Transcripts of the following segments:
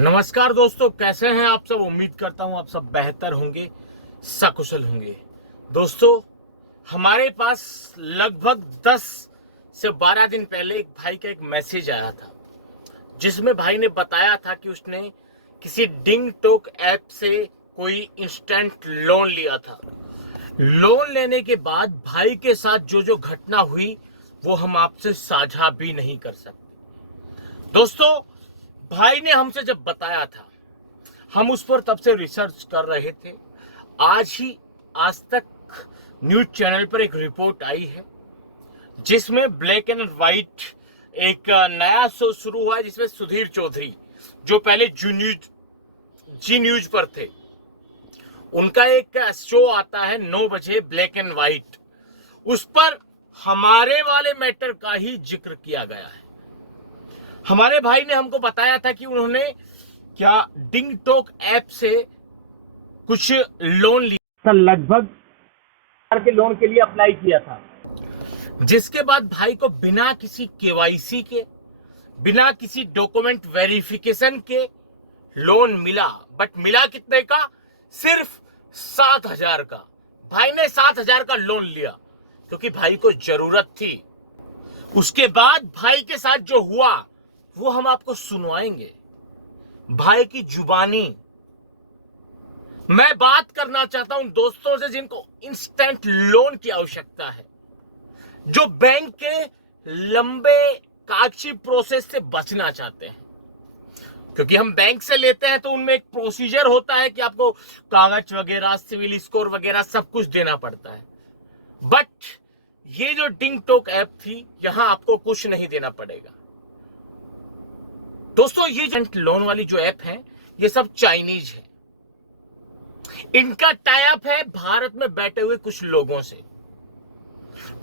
नमस्कार दोस्तों, कैसे हैं आप सब। उम्मीद करता हूं आप सब बेहतर होंगे, सकुशल होंगे। दोस्तों, हमारे पास लगभग 10 से 12 दिन पहले एक भाई का एक मैसेज आया था, जिसमें भाई ने बताया था कि उसने किसी डिंग टोक ऐप से कोई इंस्टेंट लोन लिया था। लोन लेने के बाद भाई के साथ जो जो घटना हुई वो हम आपसे साझा भी नहीं कर सकते। दोस्तों, भाई ने हमसे जब बताया था, हम उस पर तब से रिसर्च कर रहे थे। आज तक न्यूज चैनल पर एक रिपोर्ट आई है जिसमें ब्लैक एंड व्हाइट एक नया शो शुरू हुआ है, जिसमें सुधीर चौधरी, जो पहले जी न्यूज पर थे, उनका एक शो आता है 9 बजे, ब्लैक एंड व्हाइट। उस पर हमारे वाले मैटर का ही जिक्र किया गया है। हमारे भाई ने हमको बताया था कि उन्होंने क्या डिंग टोक ऐप से कुछ लोन लिया, लगभग के लोन के लिए अप्लाई किया था, जिसके बाद भाई को बिना किसी केवाईसी के, बिना किसी डॉक्यूमेंट वेरिफिकेशन के लोन मिला। बट मिला कितने का? सिर्फ 7,000 का। भाई ने 7,000 का लोन लिया क्योंकि भाई को जरूरत थी। उसके बाद भाई के साथ जो हुआ वो हम आपको सुनवाएंगे, भाई की जुबानी। मैं बात करना चाहता हूं दोस्तों से जिनको इंस्टेंट लोन की आवश्यकता है, जो बैंक के लंबे कागजी प्रोसेस से बचना चाहते हैं। क्योंकि हम बैंक से लेते हैं तो उनमें एक प्रोसीजर होता है कि आपको कागज वगैरह, सिविल स्कोर वगैरह सब कुछ देना पड़ता है। बट ये जो डिंग टोक ऐप थी, यहां आपको कुछ नहीं देना पड़ेगा। दोस्तों, ये इंस्टेंट लोन वाली जो ऐप है, ये सब चाइनीज है। इनका टाई अप है भारत में बैठे हुए कुछ लोगों से।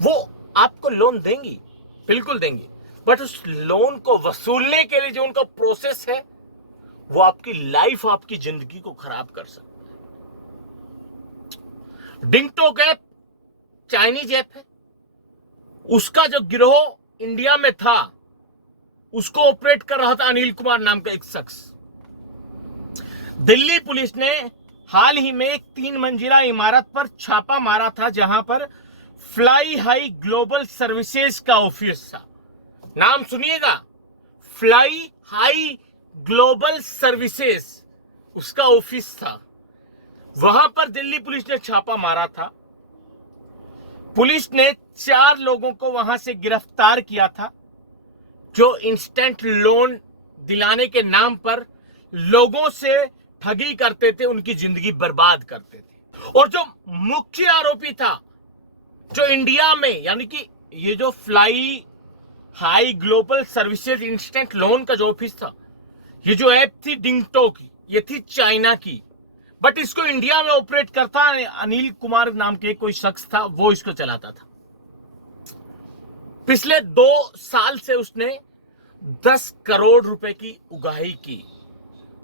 वो आपको लोन देंगी, बिल्कुल देंगी, बट उस लोन को वसूलने के लिए जो उनका प्रोसेस है, वो आपकी लाइफ, आपकी जिंदगी को खराब कर सकता है। डिंग टोक ऐप चाइनीज ऐप है। उसका जो गिरोह इंडिया में था, उसको ऑपरेट कर रहा था अनिल कुमार नाम का एक शख्स। दिल्ली पुलिस ने हाल ही में एक 3 मंजिला इमारत पर छापा मारा था, जहां पर फ्लाई हाई ग्लोबल सर्विसेज का ऑफिस था। नाम सुनिएगा, फ्लाई हाई ग्लोबल सर्विसेज, उसका ऑफिस था। वहां पर दिल्ली पुलिस ने छापा मारा था। पुलिस ने 4 लोगों को वहां से गिरफ्तार किया था, जो इंस्टेंट लोन दिलाने के नाम पर लोगों से ठगी करते थे, उनकी जिंदगी बर्बाद करते थे। और जो मुख्य आरोपी था, जो इंडिया में, यानी कि ये जो fly high global services instant loan का जो ऑफिस था, ये जो ऐप थी डिंग टोक, ये थी चाइना की। बट इसको इंडिया में ऑपरेट करता अनिल कुमार नाम के कोई शख्स था, वो इसको चलाता था। पिछले 2 साल से उसने 10 करोड़ रुपए की उगाही की,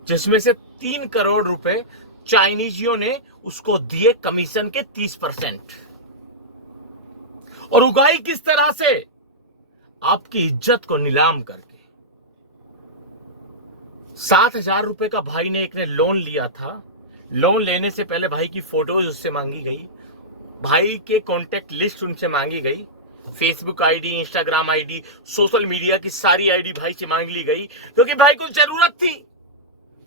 जिसमें से 3 करोड़ रुपए चाइनीजियों ने उसको दिए कमीशन के 30%। और उगाही किस तरह से? आपकी इज्जत को नीलाम करके। 7,000 रुपए का भाई ने एक ने लोन लिया था। लोन लेने से पहले भाई की फोटोज उससे मांगी गई, भाई के कॉन्टेक्ट लिस्ट उनसे मांगी गई, Facebook ID, Instagram ID, social media की सारी आईडी भाई से मांग ली गई, क्योंकि भाई को जरूरत थी।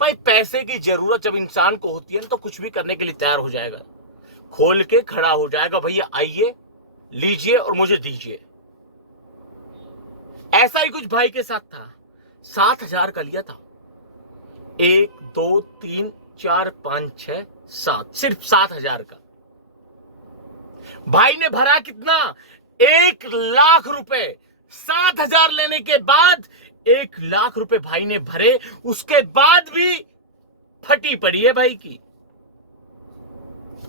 भाई, पैसे की जरूरत जब इंसान को होती है ना, तो कुछ भी करने के लिए तैयार हो जाएगा, खोल के खड़ा हो जाएगा, भैया आइए, लीजिए और मुझे दीजिए। ऐसा ही कुछ भाई के साथ था। 7,000 का लिया था। 1 2 3 4 5 6 7, सिर्फ 7,000 का। भाई ने भरा कितना? 1 लाख रुपए। 7,000 लेने के बाद 1 लाख रुपए भाई ने भरे। उसके बाद भी फटी पड़ी है भाई की।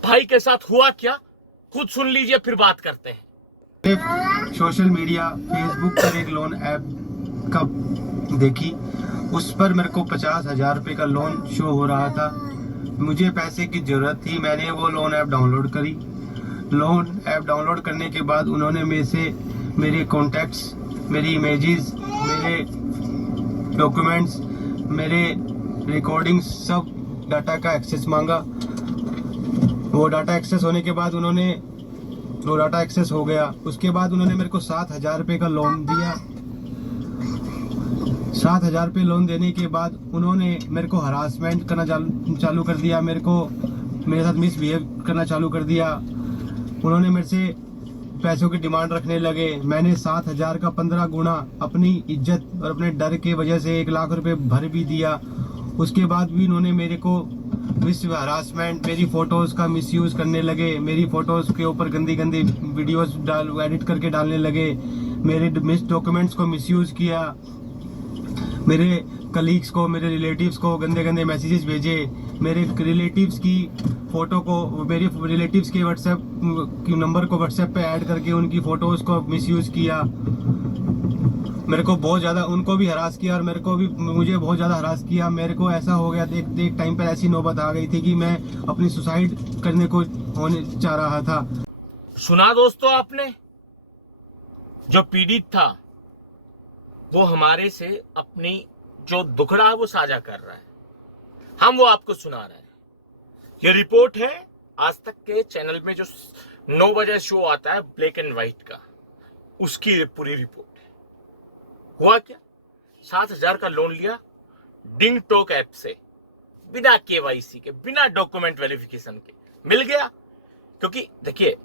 भाई के साथ हुआ क्या, खुद सुन लीजिए, फिर बात करते हैं। सोशल मीडिया, फेसबुक पर एक लोन ऐप का देखी, उस पर मेरे को 50,000 रुपये का लोन शो हो रहा था। मुझे पैसे की जरूरत थी, मैंने वो लोन ऐप डाउनलोड करी। लोन ऐप डाउनलोड करने के बाद उन्होंने मेरे से मेरे कॉन्टैक्ट्स, मेरी इमेजेस, मेरे डॉक्यूमेंट्स, मेरे रिकॉर्डिंग सब डाटा का एक्सेस मांगा। वो डाटा एक्सेस होने के बाद वो डाटा एक्सेस हो गया। उसके बाद उन्होंने मेरे को 7,000 रुपये का लोन दिया। 7,000 रुपये लोन देने के बाद उन्होंने मेरे को हरासमेंट करना चालू कर दिया। मेरे साथ मिसबिहेव करना चालू कर दिया। उन्होंने मेरे से पैसों की डिमांड रखने लगे। मैंने 7,000 का 15 गुना अपनी इज्जत और अपने डर के वजह से 1 लाख रुपए भर भी दिया। उसके बाद भी उन्होंने मेरे को हरासमेंट, मेरी फोटोज का मिसयूज करने लगे। मेरी फोटोज के ऊपर गंदी गंदी वीडियोस एडिट करके डालने लगे। मेरे डॉक्यूमेंट्स को मिसयूज किया। मेरे कलीग्स को, मेरे रिलेटिव्स को गंदे गंदे मैसेजेस भेजे। मेरे रिलेटिव्स की फोटो को, मेरे रिलेटिव्स के व्हाट्सएप नंबर को व्हाट्सएप पे ऐड करके उनकी फोटोज को मिसयूज किया। मेरे को बहुत ज़्यादा, उनको भी हरास किया और मुझे बहुत ज़्यादा हरास किया। मेरे को ऐसा हो गया, एक टाइम पर ऐसी नौबत आ गई थी कि मैं अपनी सुसाइड करने को होने चाह रहा था। सुना दोस्तों आपने, जो पीड़ित था वो हमारे से अपनी जो दुखड़ा है वो साझा कर रहा है, हम वो आपको सुना रहे हैं। ये रिपोर्ट है आज तक के चैनल में जो 9 बजे शो आता है ब्लैक एंड व्हाइट का, उसकी पूरी रिपोर्ट है। हुआ क्या, 7,000 का लोन लिया डिंग टोक ऐप से, बिना केवाईसी के, बिना डॉक्यूमेंट वेरिफिकेशन के मिल गया। क्योंकि देखिए,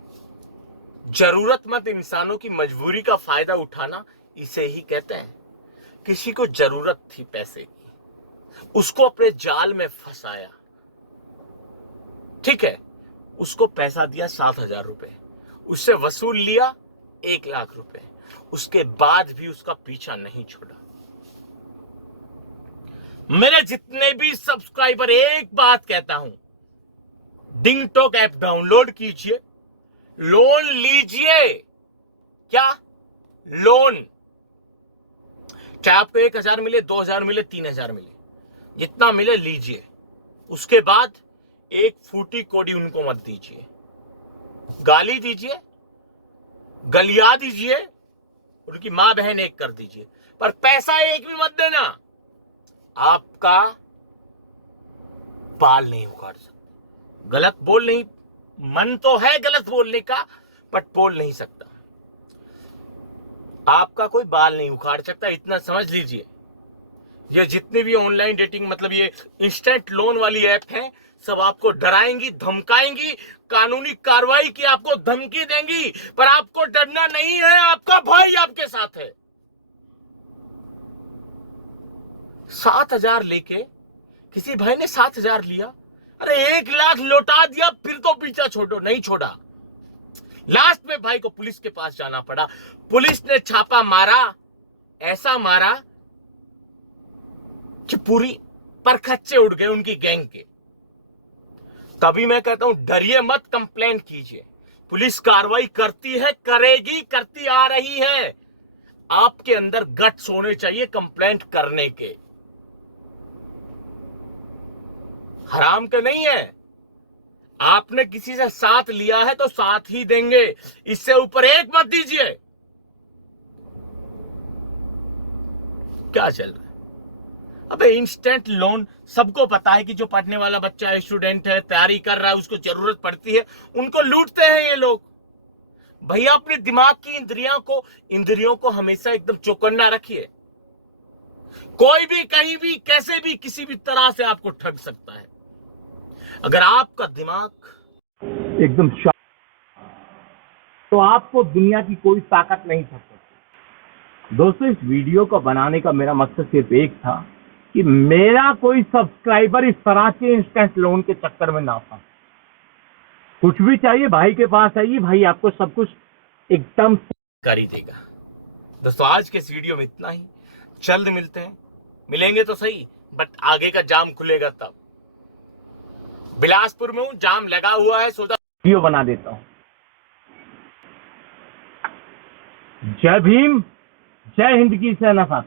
जरूरतमंद इंसानों की मजबूरी का फायदा उठाना इसे ही कहते हैं। किसी को जरूरत थी पैसे की, उसको अपने जाल में फंसाया, ठीक है, उसको पैसा दिया 7,000 रुपए, उससे वसूल लिया 1 लाख रुपए, उसके बाद भी उसका पीछा नहीं छोड़ा। मेरे जितने भी सब्सक्राइबर, एक बात कहता हूं, डिंग टोक ऐप डाउनलोड कीजिए, लोन लीजिए। क्या लोन, चाहे आपको 1,000 मिले, 2,000 मिले, 3,000 मिले, जितना मिले लीजिए। उसके बाद एक फूटी कोड़ी उनको मत दीजिए, गाली दीजिए, गलिया दीजिए, उनकी मां बहन एक कर दीजिए, पर पैसा एक भी मत देना। आपका बाल नहीं उखाड़ सकता। गलत बोल नहीं, मन तो है गलत बोलने का, बट बोल नहीं सकता। आपका कोई बाल नहीं उखाड़ सकता, इतना समझ लीजिए। ये जितनी भी ऑनलाइन डेटिंग, मतलब ये इंस्टेंट लोन वाली ऐप है, सब आपको डराएंगी, धमकाएंगी, कानूनी कार्रवाई की आपको धमकी देंगी, पर आपको डरना नहीं है, आपका भाई आपके साथ है। 7,000 लेके किसी भाई ने 7,000 लिया, अरे 1 लाख लौटा दिया, फिर तो पीछा छोड़ो, नहीं छोड़ा। लास्ट में भाई को पुलिस के पास जाना पड़ा। पुलिस ने छापा मारा, ऐसा मारा कि पूरी परखच्चे उड़ गए उनकी गैंग के। तभी मैं कहता हूं, डरिए मत, कंप्लेंट कीजिए। पुलिस कार्रवाई करती है, करेगी, करती आ रही है। आपके अंदर गट्स होने चाहिए कंप्लेंट करने के। हराम के नहीं है। आपने किसी से साथ लिया है तो साथ ही देंगे, इससे ऊपर एक मत दीजिए। क्या चल रहा है? अबे इंस्टेंट लोन, सबको पता है कि जो पढ़ने वाला बच्चा है, स्टूडेंट है, तैयारी कर रहा है, उसको जरूरत पड़ती है, उनको लूटते हैं ये लोग। भैया अपने दिमाग की इंद्रियों को हमेशा एकदम चौकन्ना रखिए। कोई भी कहीं भी कैसे भी किसी भी तरह से आपको ठग सकता है। अगर आपका दिमाग एकदम तो आपको दुनिया की कोई ताकत नहीं ठग सकती। दोस्तों, इस वीडियो को बनाने का मेरा मकसद सिर्फ एक था कि मेरा कोई सब्सक्राइबर इस तरह के इंस्टेंट लोन के चक्कर में ना फंसे। कुछ भी चाहिए भाई के पास आइए, भाई आपको सब कुछ एकदम कर ही देगा। दोस्तों, आज के इस वीडियो में इतना ही। जल्द मिलते हैं, मिलेंगे तो सही, बट आगे का जाम खुलेगा तब। बिलासपुर में हूं, जाम लगा हुआ है, सोचा वीडियो बना देता हूं। जय भीम, जय हिंद की सेना साथ।